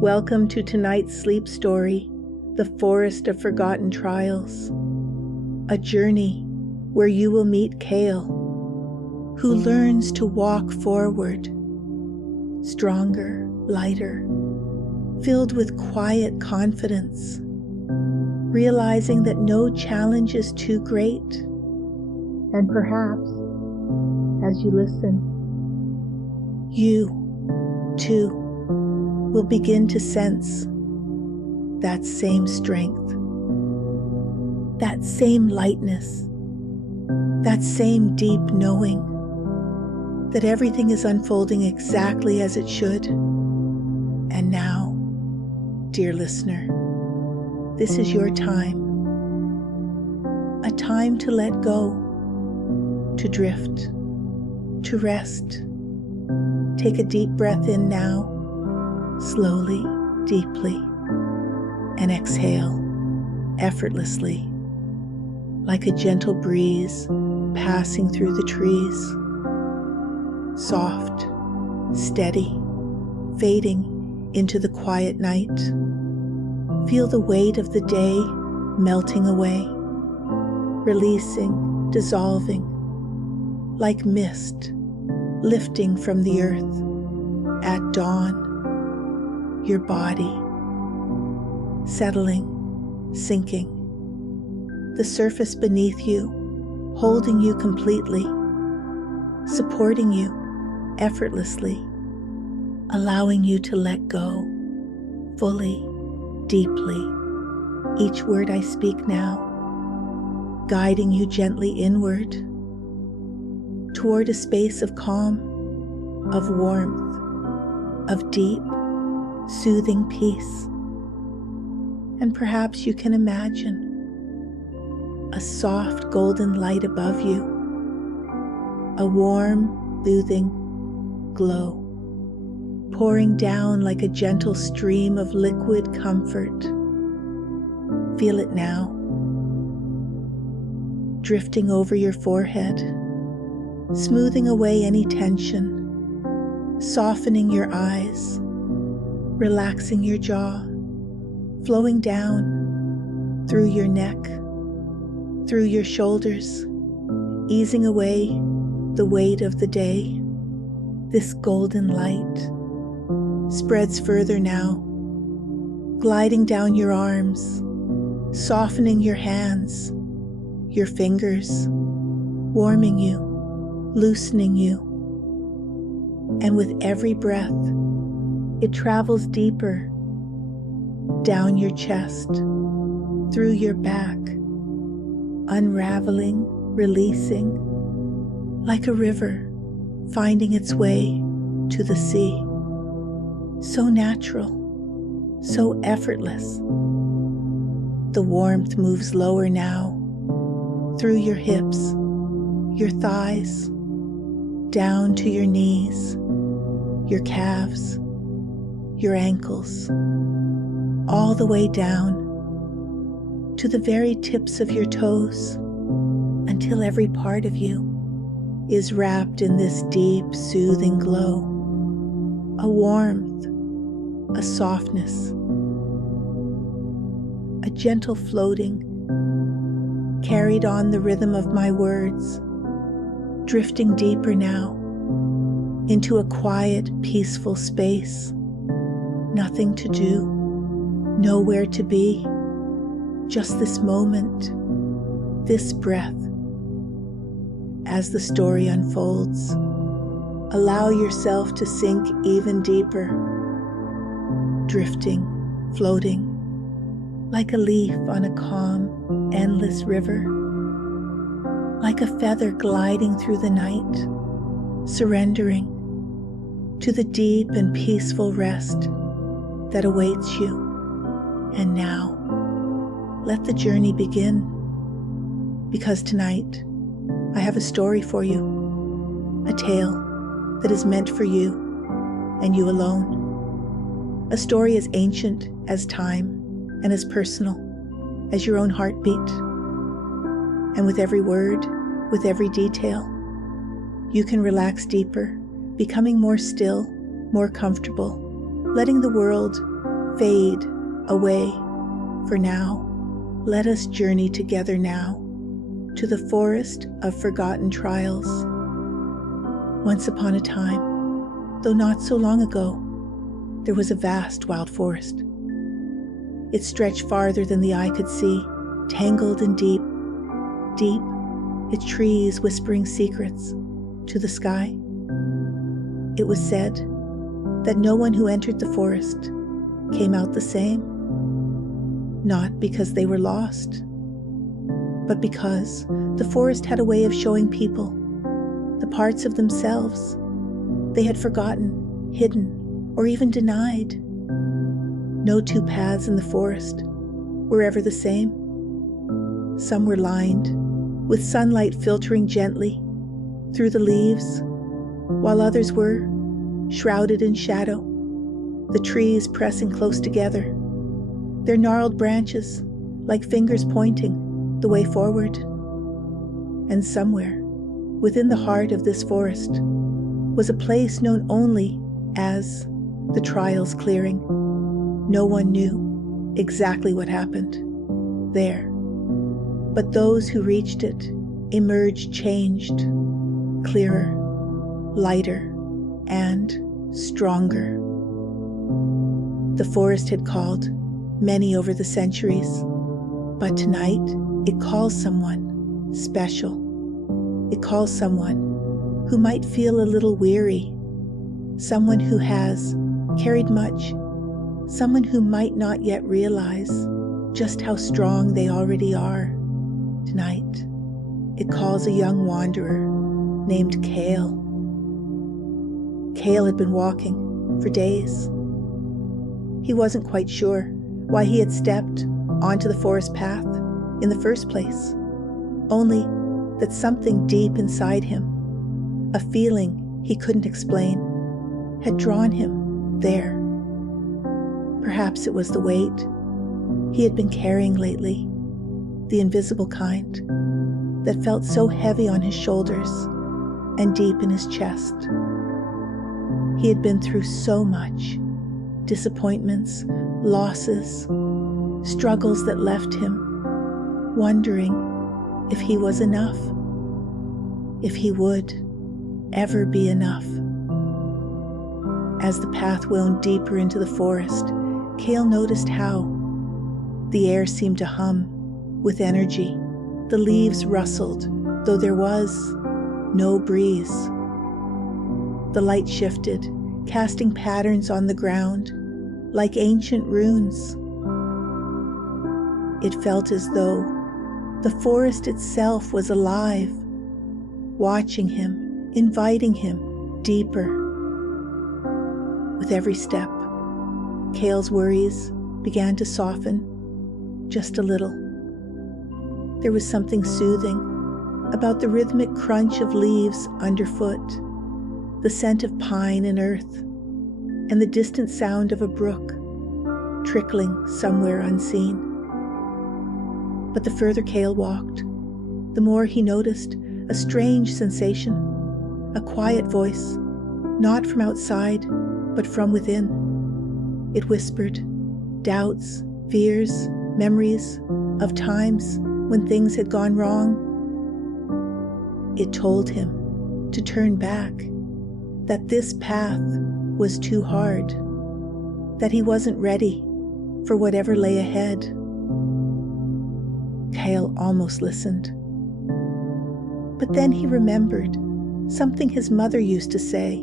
Welcome to tonight's sleep story, The Forest of Forgotten Trials. A journey where you will meet Kale, who learns to walk forward, stronger, lighter, filled with quiet confidence, realizing that no challenge is too great. And perhaps, as you listen, you, too, will begin to sense that same strength, that same lightness, that same deep knowing that everything is unfolding exactly as it should. And now, dear listener, this is your time, a time to let go, to drift, to rest. Take a deep breath in now, slowly, deeply, and exhale effortlessly, like a gentle breeze passing through the trees. Soft, steady, fading into the quiet night. Feel the weight of the day melting away, releasing, dissolving, like mist lifting from the earth at dawn. Your body settling, sinking. The surface beneath you, holding you completely, supporting you effortlessly, allowing you to let go fully, deeply. Each word I speak now, guiding you gently inward, toward a space of calm, of warmth, of deep, soothing peace. And perhaps you can imagine a soft golden light above you, a warm, soothing glow, pouring down like a gentle stream of liquid comfort. Feel it now, drifting over your forehead, smoothing away any tension, softening your eyes, relaxing your jaw, flowing down through your neck, through your shoulders, easing away the weight of the day. This golden light spreads further now, gliding down your arms, softening your hands, your fingers, warming you, loosening you. And with every breath, it travels deeper, down your chest, through your back, unraveling, releasing, like a river finding its way to the sea. So natural, so effortless. The warmth moves lower now, through your hips, your thighs, down to your knees, your calves, your ankles, all the way down to the very tips of your toes, until every part of you is wrapped in this deep, soothing glow, a warmth, a softness, a gentle floating, carried on the rhythm of my words, drifting deeper now into a quiet, peaceful space. Nothing to do, nowhere to be, just this moment, this breath. As the story unfolds, allow yourself to sink even deeper, drifting, floating, like a leaf on a calm, endless river, like a feather gliding through the night, surrendering to the deep and peaceful rest that awaits you. And now, let the journey begin, because tonight I have a story for you, a tale that is meant for you and you alone. A story as ancient as time and as personal as your own heartbeat. And with every word, with every detail, you can relax deeper, becoming more still, more comfortable, letting the world fade away for now. Let us journey together now to the forest of forgotten trials. Once upon a time, though not so long ago, there was a vast wild forest. It stretched farther than the eye could see, tangled and deep, deep, its trees whispering secrets to the sky. It was said that no one who entered the forest came out the same, not because they were lost, but because the forest had a way of showing people the parts of themselves they had forgotten, hidden, or even denied. No two paths in the forest were ever the same. Some were lined with sunlight filtering gently through the leaves, while others were shrouded in shadow, the trees pressing close together, their gnarled branches like fingers pointing the way forward. And somewhere within the heart of this forest was a place known only as the Trials Clearing. No one knew exactly what happened there, but those who reached it emerged changed, clearer, lighter, and stronger. The forest had called many over the centuries, but tonight it calls someone special. It calls someone who might feel a little weary, someone who has carried much, someone who might not yet realize just how strong they already are. Tonight, it calls a young wanderer named Kale. Kale had been walking for days. He wasn't quite sure why he had stepped onto the forest path in the first place, only that something deep inside him, a feeling he couldn't explain, had drawn him there. Perhaps it was the weight he had been carrying lately, the invisible kind that felt so heavy on his shoulders and deep in his chest. He had been through so much, disappointments, losses, struggles that left him wondering if he was enough, if he would ever be enough. As the path wound deeper into the forest, Kale noticed how the air seemed to hum with energy. The leaves rustled, though there was no breeze. The light shifted, casting patterns on the ground like ancient runes. It felt as though the forest itself was alive, watching him, inviting him deeper. With every step, Kale's worries began to soften just a little. There was something soothing about the rhythmic crunch of leaves underfoot, the scent of pine and earth, and the distant sound of a brook trickling somewhere unseen. But the further Kale walked, the more he noticed a strange sensation, a quiet voice, not from outside, but from within. It whispered doubts, fears, memories of times when things had gone wrong. It told him to turn back, that this path was too hard, that he wasn't ready for whatever lay ahead. Kale almost listened. But then he remembered something his mother used to say.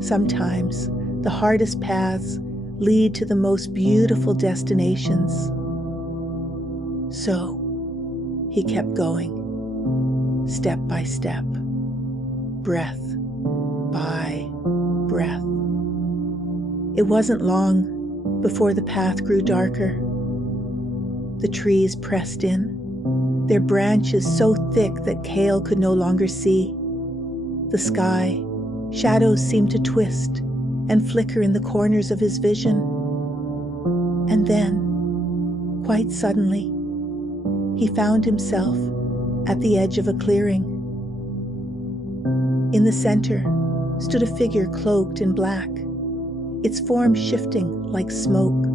Sometimes the hardest paths lead to the most beautiful destinations. So he kept going, step by step, breath by breath. It wasn't long before the path grew darker. The trees pressed in, their branches so thick that Kale could no longer see. The sky, shadows seemed to twist and flicker in the corners of his vision. And then, quite suddenly, he found himself at the edge of a clearing. In the center stood a figure cloaked in black, its form shifting like smoke.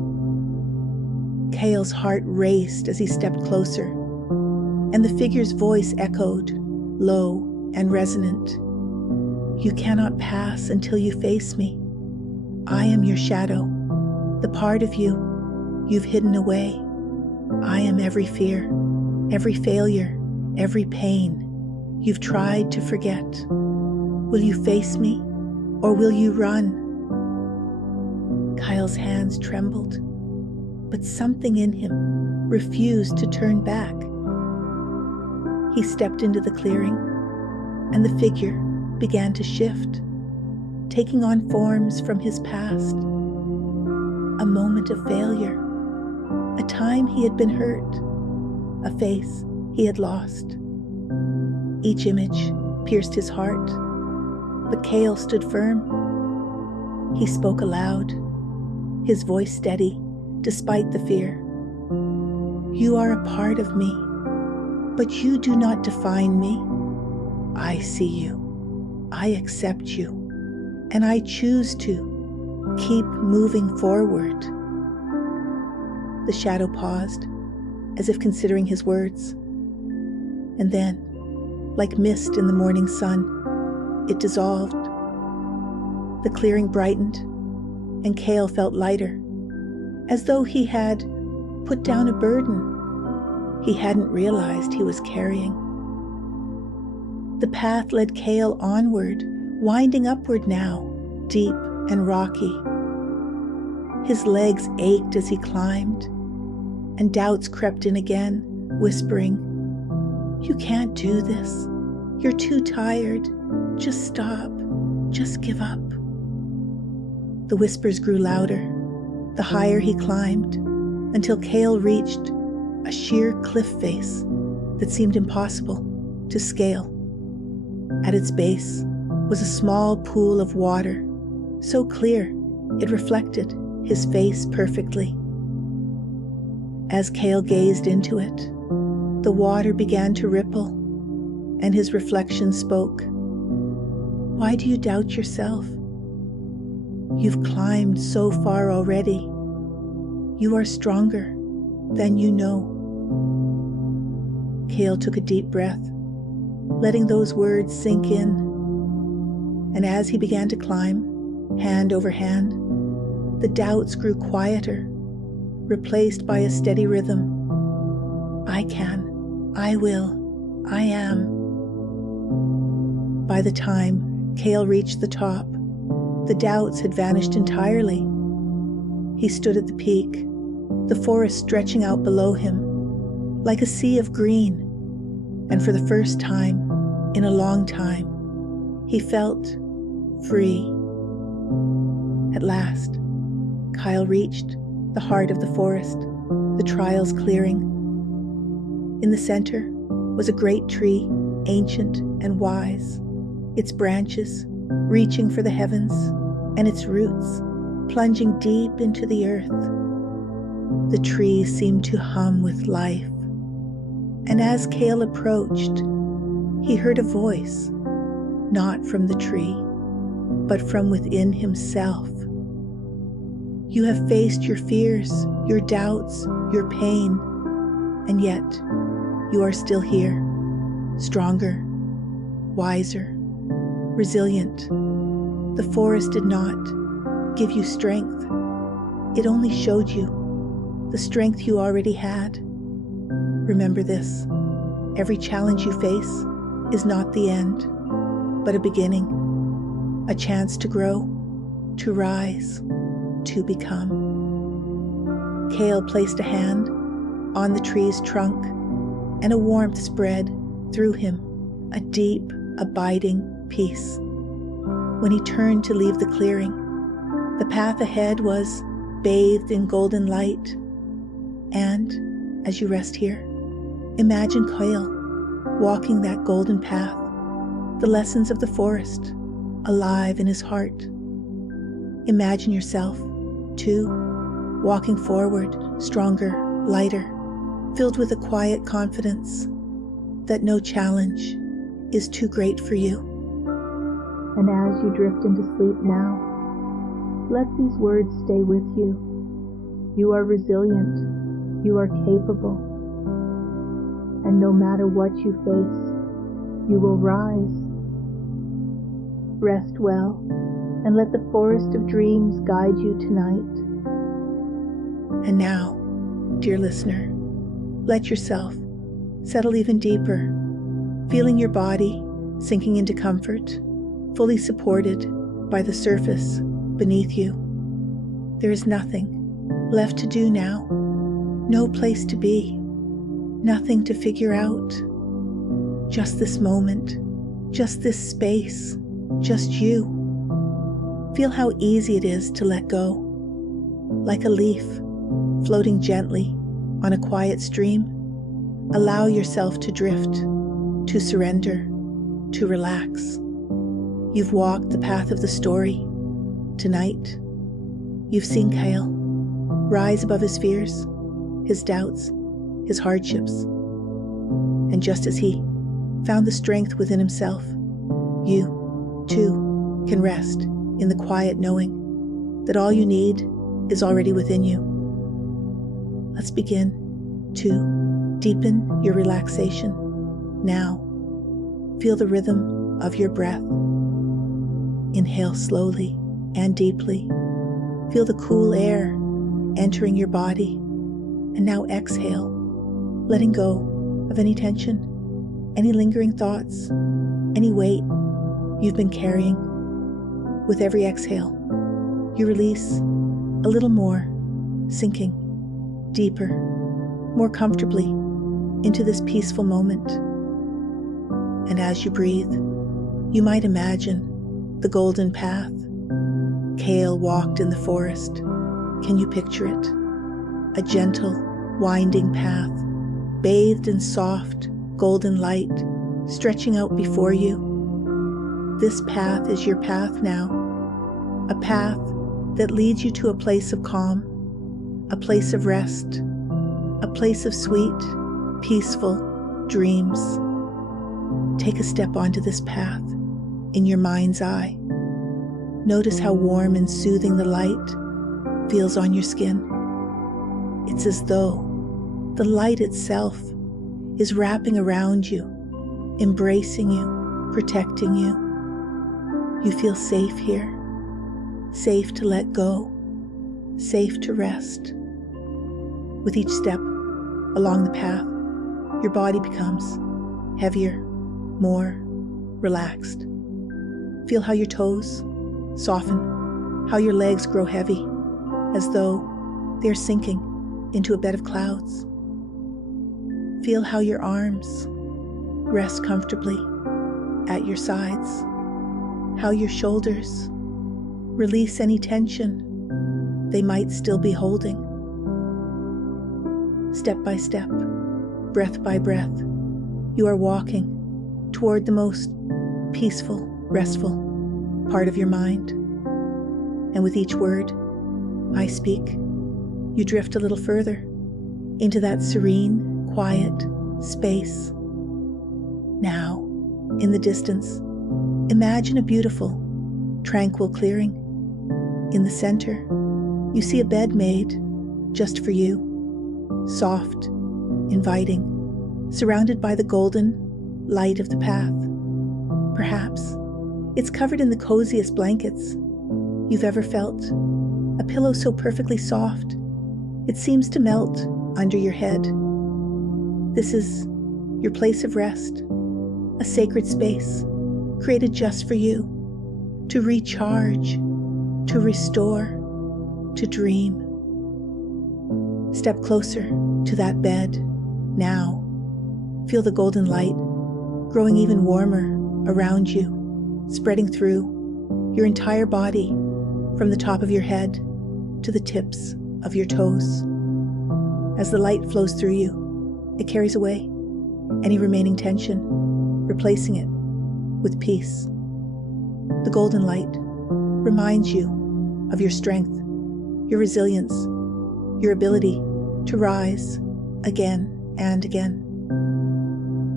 Kale's heart raced as he stepped closer, and the figure's voice echoed, low and resonant. "You cannot pass until you face me. I am your shadow, the part of you you've hidden away. I am every fear, every failure, every pain you've tried to forget. Will you face me, or will you run?" Kyle's hands trembled, but something in him refused to turn back. He stepped into the clearing, and the figure began to shift, taking on forms from his past. A moment of failure, a time he had been hurt, a face he had lost. Each image pierced his heart, but Kale stood firm. He spoke aloud, his voice steady despite the fear. "You are a part of me, but you do not define me. I see you, I accept you, and I choose to keep moving forward." The shadow paused, as if considering his words. And then, like mist in the morning sun, it dissolved. The clearing brightened, and Kale felt lighter, as though he had put down a burden he hadn't realized he was carrying. The path led Kale onward, winding upward now, deep and rocky. His legs ached as he climbed, and doubts crept in again, whispering, "You can't do this. You're too tired. Just stop. Just give up." The whispers grew louder, the higher he climbed, until Kale reached a sheer cliff face that seemed impossible to scale. At its base was a small pool of water, so clear it reflected his face perfectly. As Kale gazed into it, the water began to ripple, and his reflection spoke. "Why do you doubt yourself? You've climbed so far already. You are stronger than you know." Kale took a deep breath, letting those words sink in. And as he began to climb, hand over hand, the doubts grew quieter, replaced by a steady rhythm. "I can, I will, I am." By the time Kale reached the top, the doubts had vanished entirely. He stood at the peak, the forest stretching out below him, like a sea of green, and for the first time in a long time, he felt free. At last, Kyle reached the heart of the forest, the trials clearing. In the center was a great tree, ancient and wise, its branches reaching for the heavens, and its roots plunging deep into the earth. The tree seemed to hum with life, and as Kale approached, he heard a voice, not from the tree, but from within himself. "You have faced your fears, your doubts, your pain, and yet you are still here, stronger, wiser, resilient. The forest did not give you strength. It only showed you the strength you already had. Remember this, every challenge you face is not the end, but a beginning, a chance to grow, to rise, to become." Kale placed a hand on the tree's trunk, and a warmth spread through him, a deep, abiding peace. When he turned to leave the clearing, the path ahead was bathed in golden light. And as you rest here, imagine Kale walking that golden path, the lessons of the forest alive in his heart. Imagine yourself, too, walking forward, stronger, lighter, filled with a quiet confidence that no challenge is too great for you. And as you drift into sleep now, Let these words stay with you. You are resilient. You are capable. And no matter what you face, you will rise. Rest well, and let the forest of dreams guide you tonight. And now, dear listener, let yourself settle even deeper, feeling your body sinking into comfort, fully supported by the surface beneath you. There is nothing left to do now, no place to be, nothing to figure out. Just this moment, just this space, just you. Feel how easy it is to let go, like a leaf floating gently on a quiet stream. Allow yourself to drift, to surrender, to relax. You've walked the path of the story. Tonight, you've seen Kale rise above his fears, his doubts, his hardships. And just as he found the strength within himself, you, too, can rest in the quiet knowing that all you need is already within you. Let's begin to deepen your relaxation. Now, feel the rhythm of your breath. Inhale slowly and deeply. Feel the cool air entering your body. And now exhale, letting go of any tension, any lingering thoughts, any weight you've been carrying. With every exhale, you release a little more, sinking deeper, more comfortably into this peaceful moment. And as you breathe, you might imagine the golden path. Kale walked in the forest. Can you picture it? A gentle, winding path, bathed in soft, golden light, stretching out before you. This path is your path now, a path that leads you to a place of calm, a place of rest, a place of sweet, peaceful dreams. Take a step onto this path in your mind's eye. Notice how warm and soothing the light feels on your skin. It's as though the light itself is wrapping around you, embracing you, protecting you. You feel safe here, safe to let go, safe to rest. With each step along the path, your body becomes heavier, more relaxed. Feel how your toes soften, how your legs grow heavy, as though they're sinking into a bed of clouds. Feel how your arms rest comfortably at your sides, how your shoulders release any tension they might still be holding. Step by step, breath by breath, you are walking toward the most peaceful, restful part of your mind. And with each word I speak, you drift a little further into that serene, quiet space. Now, in the distance, imagine a beautiful, tranquil clearing. In the center, you see a bed made just for you, soft, inviting, surrounded by the golden light of the path. Perhaps it's covered in the coziest blankets you've ever felt, a pillow so perfectly soft it seems to melt under your head. This is your place of rest, a sacred space created just for you, to recharge, to restore, to dream. Step closer to that bed now. Feel the golden light growing even warmer around you, spreading through your entire body from the top of your head to the tips of your toes. As the light flows through you, it carries away any remaining tension, replacing it with peace. The golden light reminds you of your strength, your resilience, your ability to rise again and again.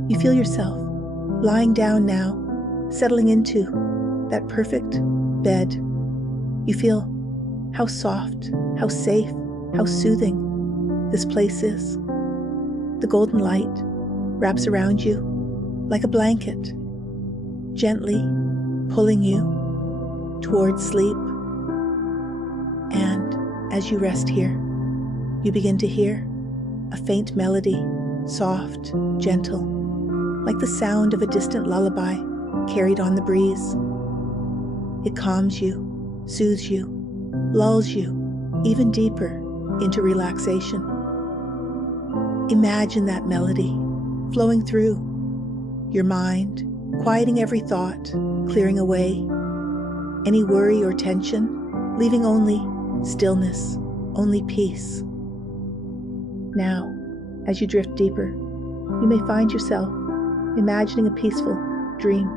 You feel yourself lying down now, settling into that perfect bed. You feel how soft, how safe, how soothing this place is. The golden light wraps around you like a blanket, gently pulling you towards sleep. And as you rest here, you begin to hear a faint melody, soft, gentle, like the sound of a distant lullaby carried on the breeze. It calms you, soothes you, lulls you even deeper into relaxation. Imagine that melody flowing through your mind, quieting every thought, clearing away any worry or tension, leaving only stillness, only peace. Now, as you drift deeper, you may find yourself imagining a peaceful dream.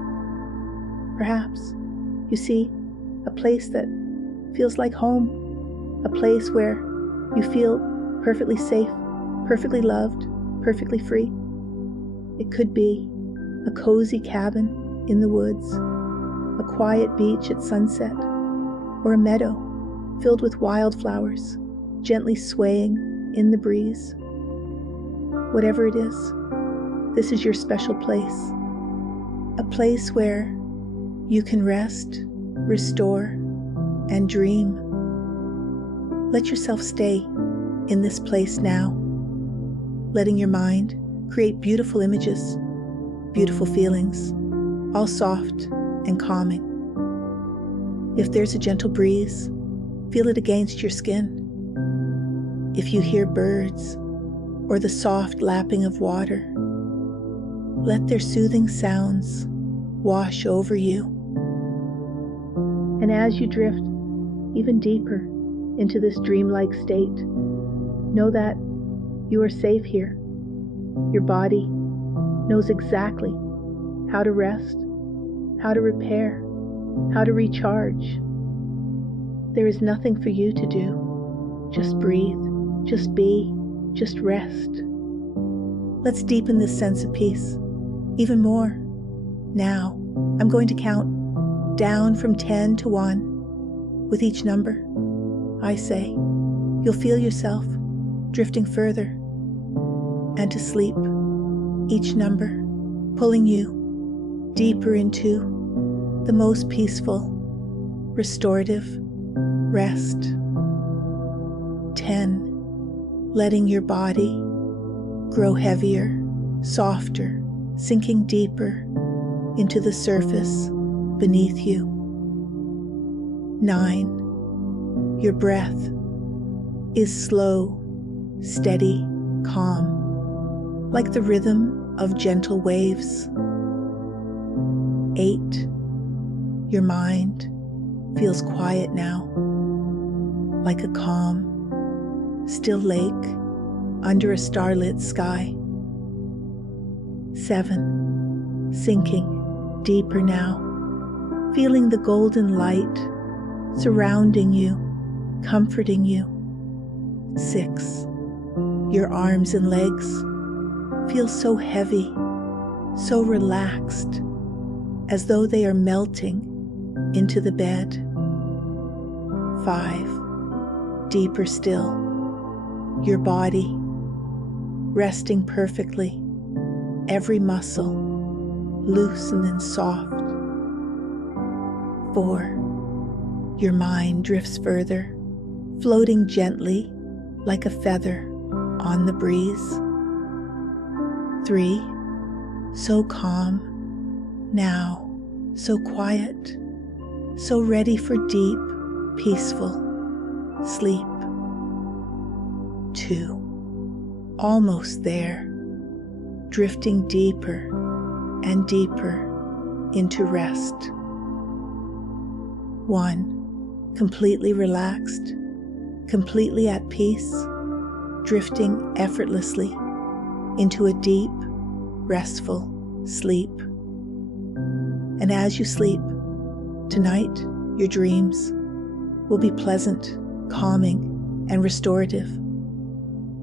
Perhaps you see a place that feels like home, a place where you feel perfectly safe, perfectly loved, perfectly free. It could be a cozy cabin in the woods, a quiet beach at sunset, or a meadow filled with wildflowers, gently swaying in the breeze. Whatever it is, this is your special place, a place where you can rest, restore, and dream. Let yourself stay in this place now, letting your mind create beautiful images, beautiful feelings, all soft and calming. If there's a gentle breeze, feel it against your skin. If you hear birds or the soft lapping of water, let their soothing sounds wash over you. And as you drift even deeper into this dreamlike state, know that you are safe here. Your body knows exactly how to rest, how to repair, how to recharge. There is nothing for you to do. Just breathe, just be, just rest. Let's deepen this sense of peace even more. Now, I'm going to count down from 10 to 1. With each number, I say, you'll feel yourself drifting further and to sleep. Each number pulling you deeper into the most peaceful, restorative rest. 10, letting your body grow heavier, softer, sinking deeper into the surface beneath you. 9, your breath is slow, steady, calm, like the rhythm of gentle waves. 8, your mind feels quiet now, like a calm, still lake under a starlit sky. 7, sinking deeper now, feeling the golden light surrounding you, comforting you. 6, your arms and legs feel so heavy, so relaxed, as though they are melting into the bed. 5, deeper still, your body resting perfectly, every muscle loosened and soft. 4, your mind drifts further, floating gently like a feather on the breeze. 3, so calm, now so quiet, so ready for deep, peaceful sleep. 2, almost there, drifting deeper and deeper into rest. 1, completely relaxed, completely at peace, drifting effortlessly into a deep, restful sleep. And as you sleep, tonight your dreams will be pleasant, calming, and restorative.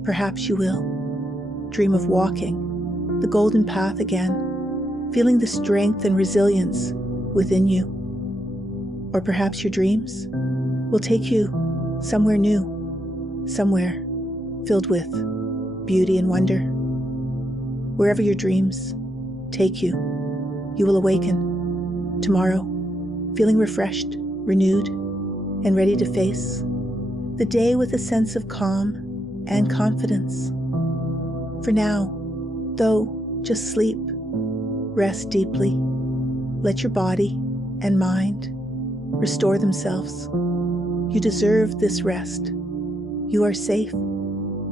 Perhaps you will dream of walking the golden path again, feeling the strength and resilience within you. Or perhaps your dreams will take you somewhere new, somewhere filled with beauty and wonder. Wherever your dreams take you, you will awaken tomorrow, feeling refreshed, renewed, and ready to face the day with a sense of calm and confidence. For now, though, just sleep, rest deeply, let your body and mind restore themselves. You deserve this rest. You are safe.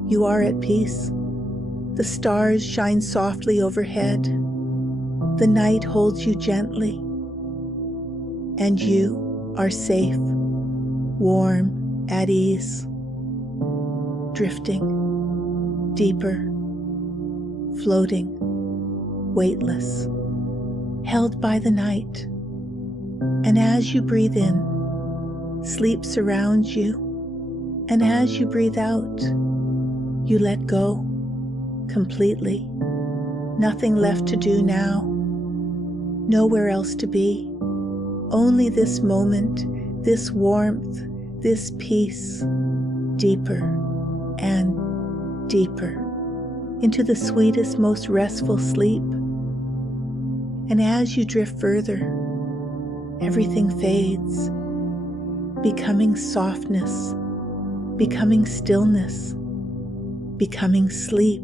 You are at peace. The stars shine softly overhead. The night holds you gently. And you are safe, warm, at ease, drifting deeper, floating, weightless, held by the night. And as you breathe in, sleep surrounds you. And as you breathe out, you let go completely. Nothing left to do now. Nowhere else to be. Only this moment, this warmth, this peace, deeper and deeper into the sweetest, most restful sleep. And as you drift further, everything fades, becoming softness, becoming stillness, becoming sleep.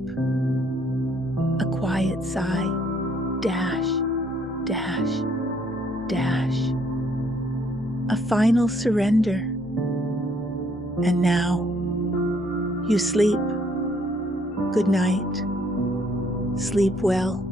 A quiet sigh, dash, dash, dash. A final surrender. And now you sleep. Good night. Sleep well.